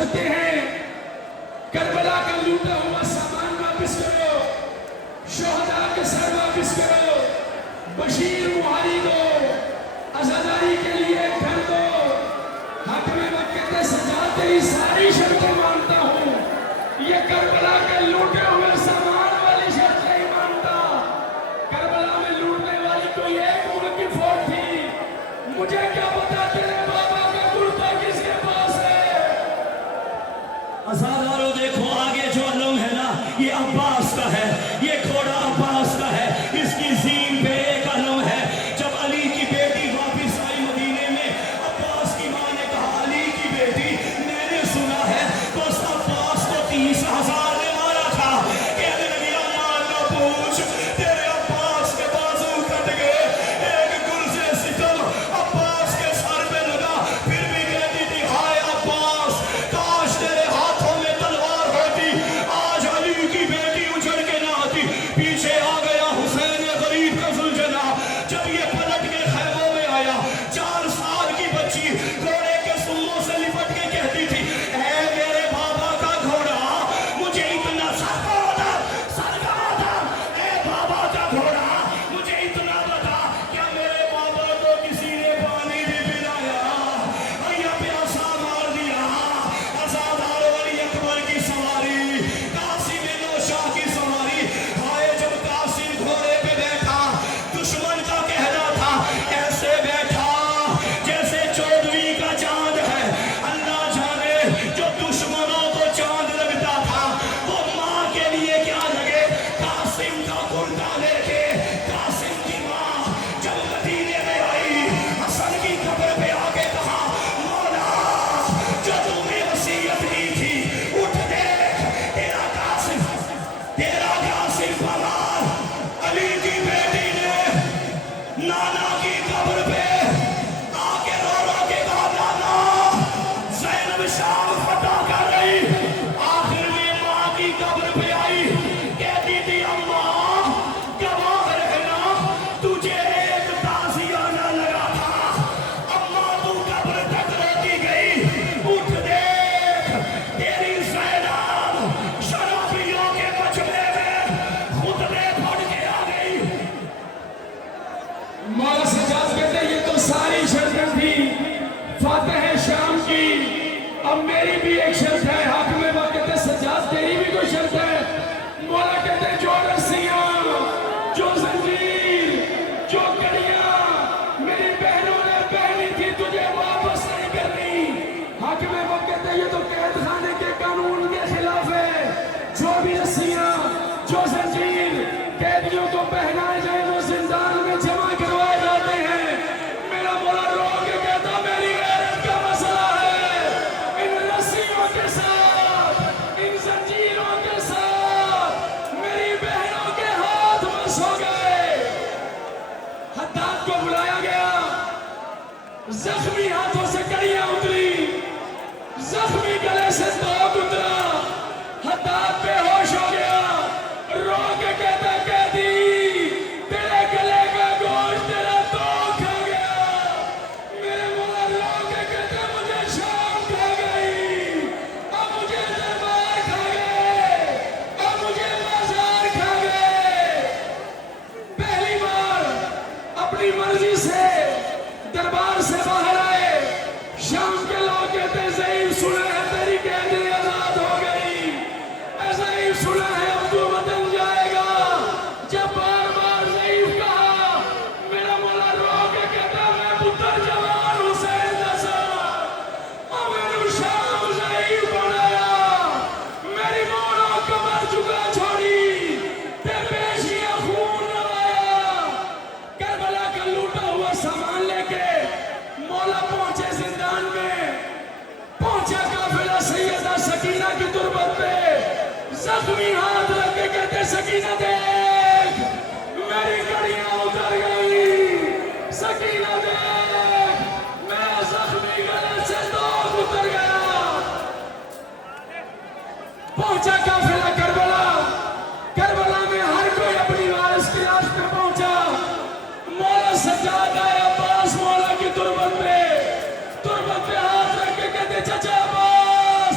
کرتے ہیں کربلا کا لوٹا ہوا سامان واپس کرو، شہداء کے سر واپس کرو، بشیر مہاری دو، عزاداری کے لیے گھر دو۔ حاکم وقت کہتے سجاد تیری ساری شرطیں مانتا ہوں، یہ کربلا کے لوٹے ہوئے سامان والی شرط نہیں مانتا۔ کربلا میں لوٹنے والی کوئی ایک ملک کی فوج تھی، مجھے کیا پتا تیرے بابا کا کرتا کس کے پاس ہے۔ عزادارو دیکھو آگے جو علم ہے نا، یہ عباس کا ہے، یہ گھوڑا عباس کا ہے، اس کی زین پہ ایک علم ہے۔ جب علی کی بیٹی واپس آئی مدینے میں، عباس کی ماں نے کہا علی کی بیٹی میں نے سنا ہے تو اس عباس کو 30,000 نے مارا تھا، کہنے لگی امان نہ پوچھ، تیرے عباس کے بازو کٹ گئے، ایک گرز ستم عباس کے سر پہ لگا، پھر بھی کہتی تھی ہائے عباس کاش تیرے ہاتھوں میں تلوار ہوتی، آج علی کی بیٹی اجڑ کے نہ آتی۔ پیچھے آ گیا حسین غریب کا زلجنا، جب یہ پلٹ کے خیموں میں آیا، 4 سال کی بچی گھوڑے کے سلوں سے لپٹ کے کہتی تھی اے میرے بابا کا گھوڑا مجھے اتنا سرکار اے بابا کا گھوڑا مجھے اتنا بتا کیا میرے بابا کو کسی نے پانی بھی پلایا یا پیاسا مار دیا۔ عزادار ولی اکبر کی سواری، قاسم نوشا کی سواری، ہائے جب قاسم گھوڑے پہ بیٹھا دشمن کا کہنا تھا ایسے بیٹھا جیسے 14ویں کا چاند ہے۔ اللہ جانے جو دشمنوں کو چاند لگتا تھا وہ ماں کے لیے کیا لگے۔ قاسم کا کرتا لے کے قاسم کی ماں جب مدینے میں آئی، حسن کی قبر پہ آ کے کہا مولا جو تم نے وصیت دی تھی اٹھ دیکھ تیرا قاسم پمار علی کی بیٹی نے نانا کی قبر پہ آ کے رو رو کے کہا نانا زینب شام فتح کر رہی، آخر میں ماں کی قبر پہ آئی، کہتی تھی اماں گواہ رہنا تجھے ایک تعزیہ نہ لگا تھا، اماں تو قبر تک روتی گئی، اٹھ دیکھ تیری زینب شرابیوں کے مجمع میں خطبے پڑھ کے آ گئی۔ مولا سجاد کہتے ہیں یہ تو ساری شرطیں تھی فاتح شام کی، اب میری بھی ایک شرط ہے۔ حاکم وقت کہتے ہیں سجاد تیری بھی کوئی شرط ہے؟ مولا کہتے ہیں جو رسیاں، جو زنجیر، جو کڑیاں میری بہنوں نے پہنی تھی تجھے واپس نہیں کرنی۔ حاکم وقت کہتے ہیں یہ تو قید خانے کے قانون کے خلاف ہے، جو بھی رسیاں، جو زنجیر قیدیوں کو پہنائے جائیں وہ زندان میں جمع کروائے جاتے ہیں۔ میرا مولا رو کے کہتا میری غیرت کا مسئلہ ہے، ان رسیوں کے ساتھ، ان زنجیروں کے ساتھ میری بہنوں کے ہاتھ مس ہو گئے۔ حداد کو بلایا گیا، زخمی ہاتھوں سے کڑیاں اتری، زخمی گلے سے توق اترا، حداد بے ہوش ہو گیا، رو کے کہتا قیدی تیرے گلے کا گوشت تیرا توق کھا گیا۔ میرے مولا رو کے کہتا مجھے شام کھا گئی، اب مجھے دربار کھا گئے، اب مجھے بازار کھا گئے۔ پہلی بار اپنی مرضی سے دربار سے باہر آئے، شام کے لوگ کہتے ضعیف سنا ہے تیری قیدی آزاد ہو گئی، ضعیف سنا ہے اب تو وطن جائے گا۔ جب بار بار ضعیف کہا، میرا مولا رو کے کہتا میں پتر جوان حسین دسا، اور میرے شام ضعیف بنایا، میری مولا کمر چکا چھوڑی، تے پیشیاں خون لوایا۔ کربلا کا لوٹا ہوا سامان لے کے مولا پہنچے زندان میں، پہنچا قافلہ سیدہ سکینہ کی تربت پہ، زخمی ہاتھ رکھ کے کہتے سکینہ دیکھ میری کڑیاں اتر گئی، سکینہ دیکھ میرا زخمی گلے سے توق اتر گیا۔ پہنچا قافلہ کربلا، کربلا میں ہر کوئی اپنی وارث کی لاش پہ پہنچا۔ مولا سجاد آیا عباس مولا کی تربت پہ ہاتھ رکھ کے کہتے چچا عباس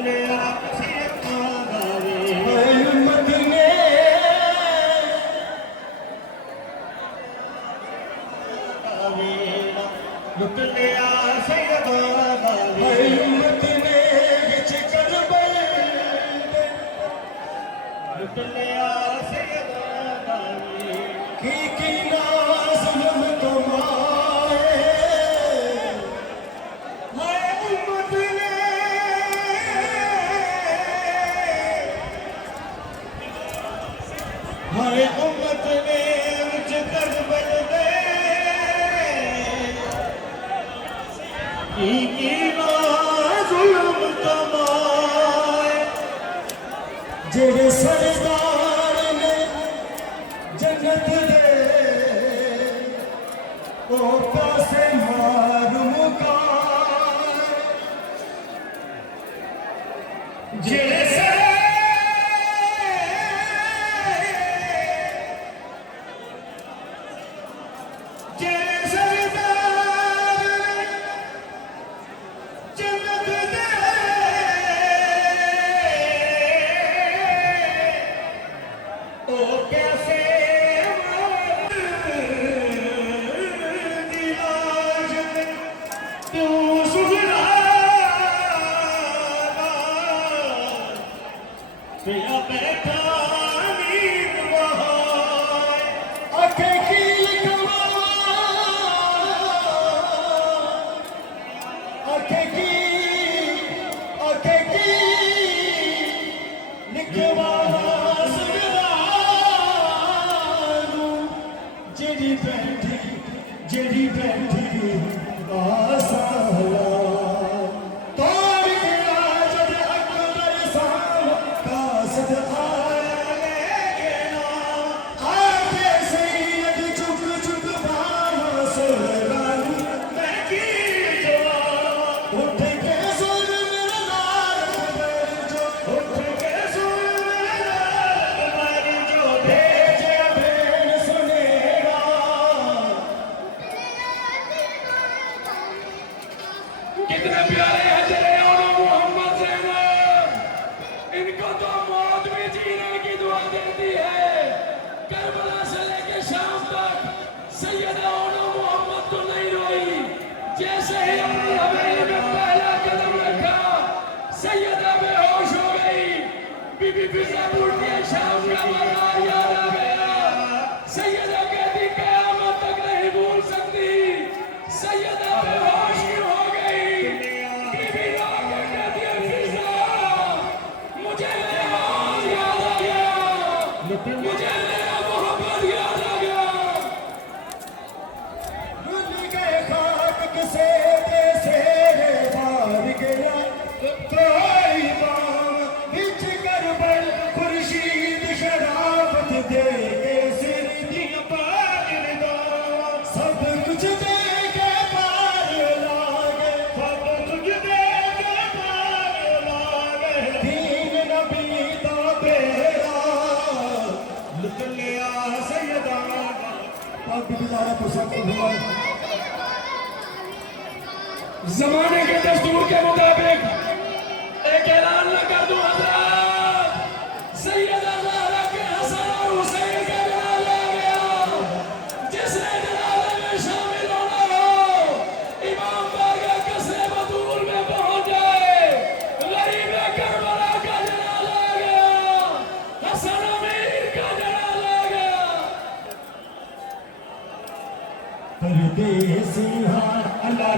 لیا اے امت نے لٹ لیا اے امت نے وچ کربل لٹ لیا کی ناز ظلم کمائے ہائے امت نے ہائے امت نے وچ کربل دے کی ناز ظلم کمائے جڑے سردار نے جنت دے او پاسے مار مکائے جڑے جڑی بیٹھی آسالا توڑ گیا جب اکبر سام قاصد آیا لے گیا آگے سید چک چک بانا سلگان میں کی جواب اٹھ کے سر میرا نار مر جو اٹھ کے سر میرا نار مر جو بھیجے بھین سنے گا کتنے پیارے ہیں تیرے اور محمد زینب ان کو تو موت بھی جینے کی دعا دیتی ہے کربلا سے لے کے شام تک سیدہ اور محمد تو نہیں روئی جیسے ہی اپنی حویلی میں پہلا قدم رکھا سیدہ بے ہوش ہو گئی بی بی فضا بولتی ہے شام کا بازار یاد آ گیا سیدہ کہتی قیامت تک نہیں بھول سکتی سیدہ بے ہوش کیوں ہو گئی مجھے میرا محبت یاد آ گیا بھول گئے خاک کسے دے سیرے بار گیا کوئی بام بچ کربل خورشید شرافت دے کے سر دیا پار دا سب کچھ دے کے پار لاگے سب کچھ دے کے پار لاگے دین نبی دا بیڑا لٹ لیا سیدہ پاک بلارہ کو سب کو ہوا زمانے کے دستور کے مطابق ایک اعلان نہ کر دوں حضرات سیدہ زہرا کے حسن اور حسین کا جنازہ آ گیا جس نے جنازے میں شامل ہونا ہو امام بارگاہ قصر بطول میں پہنچ جائے غریب کربلا کا جنازہ آ گیا حسن امیر کا جنازہ آ گیا پردیسی ہاں اللہ